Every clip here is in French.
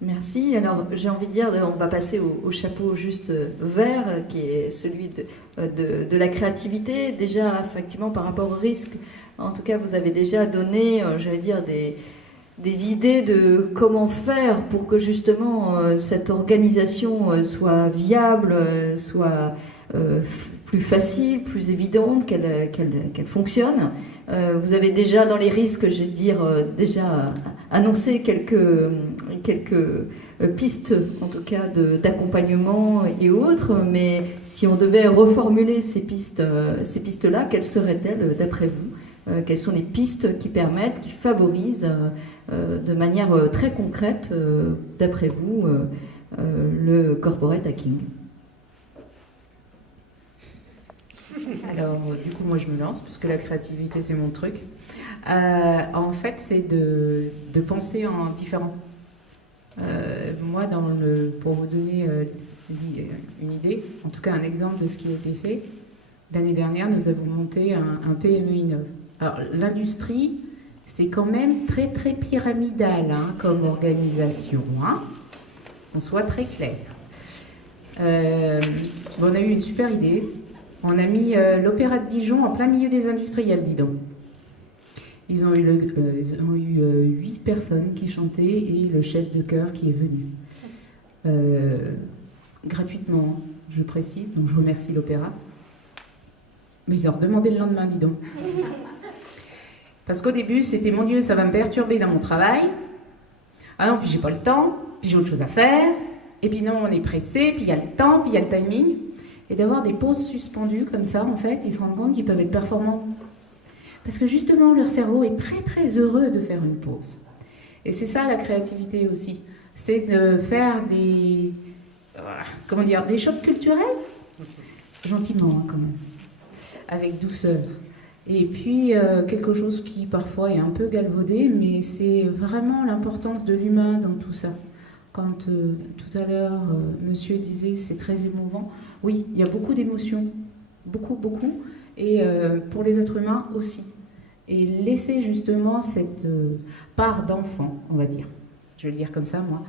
Merci. Alors, j'ai envie de dire, on va passer au chapeau juste vert, qui est celui de la créativité. Déjà, effectivement, par rapport au risque, en tout cas, vous avez déjà donné, j'allais dire, des idées de comment faire pour que justement cette organisation soit viable, soit plus facile, plus évidente, qu'elle fonctionne. Vous avez déjà dans les risques, je veux dire, déjà annoncé quelques pistes, en tout cas, d'accompagnement et autres, mais si on devait reformuler ces pistes-là, quelles seraient-elles d'après vous? Quelles sont les pistes qui permettent, qui favorisent de manière très concrète, d'après vous, le corporate hacking? Alors, du coup, moi, je me lance, puisque la créativité, c'est mon truc. En fait, c'est de penser en différent. Moi, pour vous donner une idée, en tout cas un exemple de ce qui a été fait, l'année dernière, nous avons monté un PME Innov. Alors, l'industrie, c'est quand même très, très pyramidal comme organisation, qu'on soit très clair. On a eu une super idée. On a mis l'Opéra de Dijon en plein milieu des industriels, dis donc. Ils ont eu 8 personnes qui chantaient et le chef de chœur qui est venu. Gratuitement, je précise, donc je remercie l'Opéra. Mais ils ont redemandé le lendemain, dis donc. Parce qu'au début, c'était mon Dieu, ça va me perturber dans mon travail. Ah non, puis j'ai pas le temps, puis j'ai autre chose à faire. Et puis non, on est pressé, puis il y a le temps, puis il y a le timing. Et d'avoir des pauses suspendues comme ça, en fait, ils se rendent compte qu'ils peuvent être performants. Parce que justement, leur cerveau est très très heureux de faire une pause. Et c'est ça la créativité aussi. C'est de faire des chocs culturels, gentiment quand même, avec douceur. Et puis quelque chose qui parfois est un peu galvaudé, mais c'est vraiment l'importance de l'humain dans tout ça. Quand tout à l'heure, monsieur disait c'est très émouvant, oui, il y a beaucoup d'émotions, beaucoup, et pour les êtres humains aussi. Et laisser justement cette part d'enfant, on va dire, je vais le dire comme ça moi,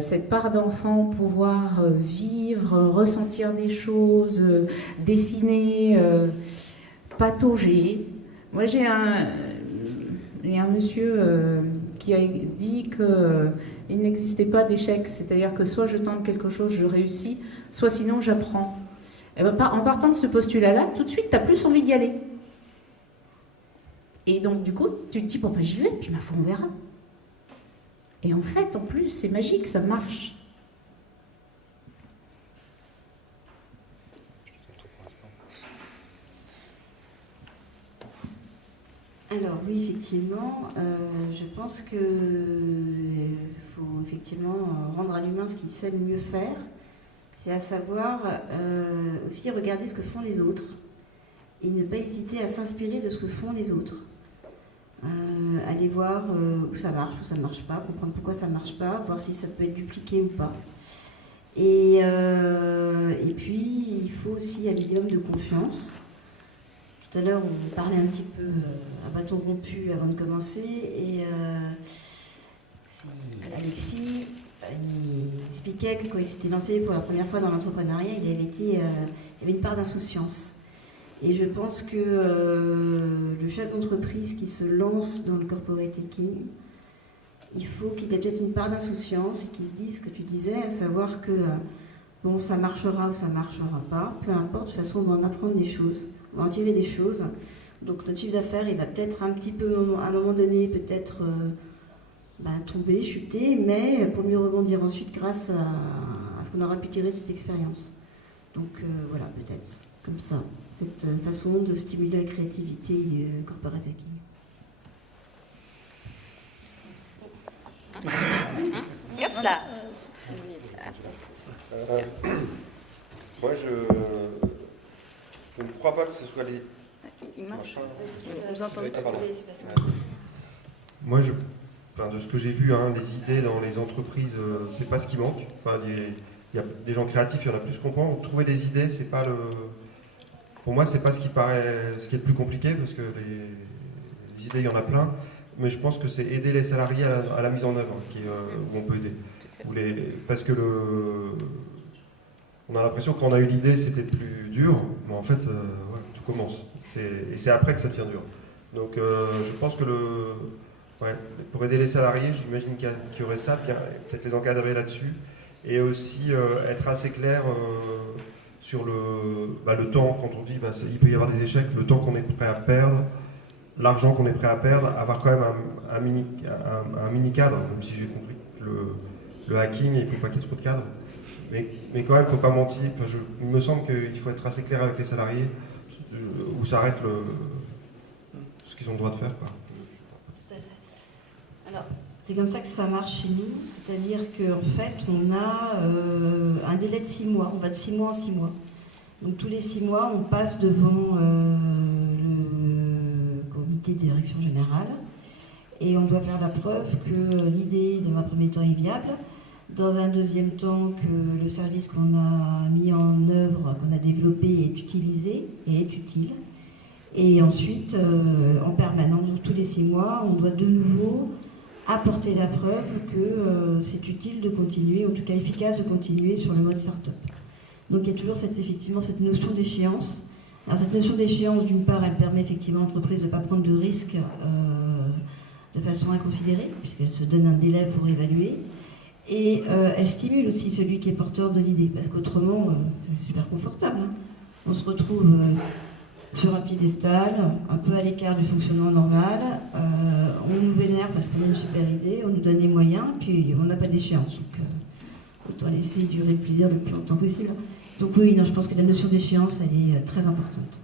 cette part d'enfant pouvoir vivre, ressentir des choses, dessiner, patauger. Moi il y a un monsieur qui a dit qu'il n'existait pas d'échec, c'est-à-dire que soit je tente quelque chose, je réussis, soit sinon j'apprends. Et ben, en partant de ce postulat-là, tout de suite, tu as plus envie d'y aller. Et donc, du coup, tu te dis, bon, ben, j'y vais, puis ma foi, on verra. Et en fait, en plus, c'est magique, ça marche. Alors oui, effectivement, je pense qu'il faut effectivement rendre à l'humain ce qu'il sait le mieux faire. C'est à savoir aussi regarder ce que font les autres et ne pas hésiter à s'inspirer de ce que font les autres. Aller voir où ça marche, où ça ne marche pas, comprendre pourquoi ça ne marche pas, voir si ça peut être dupliqué ou pas. Et puis, il faut aussi un minimum de confiance. Tout à l'heure, on parlait un petit peu à bâton rompu avant de commencer, et Alexis, il expliquait que quand il s'était lancé pour la première fois dans l'entrepreneuriat, il y avait une part d'insouciance. Et je pense que le chef d'entreprise qui se lance dans le corporate hacking, il faut qu'il ait peut-être une part d'insouciance et qu'il se dise ce que tu disais, à savoir que bon, ça marchera ou ça marchera pas, peu importe, de toute façon, on va en apprendre des choses, on va en tirer des choses. Donc notre chiffre d'affaires, il va peut-être un petit peu, à un moment donné, peut-être tomber, chuter, mais pour mieux rebondir ensuite grâce à ce qu'on aura pu tirer de cette expérience. Donc voilà, peut-être comme ça, cette façon de stimuler la créativité corporate hacking. Hop là. Moi, je ne crois pas que ce soit les... Il marche. Vous entendez pas. Moi, de ce que j'ai vu, les idées dans les entreprises, c'est pas ce qui manque. Enfin, il y a des gens créatifs, il y en a plus qu'on pense. Trouver des idées, c'est pas le... Pour moi, c'est pas ce qui est le plus compliqué, parce que les idées, il y en a plein. mais je pense que c'est aider les salariés à la mise en œuvre où on peut aider. Parce que on a l'impression que quand on a eu l'idée, c'était plus dur, mais en fait, tout commence. Et c'est après que ça devient dur. Donc je pense que pour aider les salariés, j'imagine qu'il y aurait ça, peut-être les encadrer là-dessus, et aussi être assez clair sur le temps, quand on dit il peut y avoir des échecs, le temps qu'on est prêt à perdre, l'argent qu'on est prêt à perdre, avoir quand même un mini cadre, même si j'ai compris que le hacking, il ne faut pas qu'il y ait trop de cadres. Mais quand même, il ne faut pas mentir. Il me semble qu'il faut être assez clair avec les salariés où s'arrête ce qu'ils ont le droit de faire. Quoi. Tout à fait. Alors, c'est comme ça que ça marche chez nous, c'est-à-dire qu'en fait, on a un délai de 6 mois. On va de 6 mois en 6 mois. Donc tous les 6 mois, on passe devant le comité de direction générale et on doit faire la preuve que l'idée, dans un premier temps, est viable. Dans un deuxième temps, que le service qu'on a mis en œuvre, qu'on a développé, est utilisé et est utile. Et ensuite, en permanence, tous les 6 mois, on doit de nouveau apporter la preuve que c'est utile de continuer, en tout cas efficace de continuer sur le mode start-up. Donc il y a toujours effectivement cette notion d'échéance. Alors cette notion d'échéance, d'une part, elle permet effectivement à l'entreprise de ne pas prendre de risques de façon inconsidérée, puisqu'elle se donne un délai pour évaluer. Et elle stimule aussi celui qui est porteur de l'idée, parce qu'autrement, c'est super confortable. Hein. On se retrouve sur un piédestal, un peu à l'écart du fonctionnement normal. On nous vénère parce qu'on a une super idée, on nous donne les moyens, puis on n'a pas d'échéance. Donc autant laisser durer le plaisir le plus longtemps possible. Donc oui, non, je pense que la notion d'échéance, elle est très importante.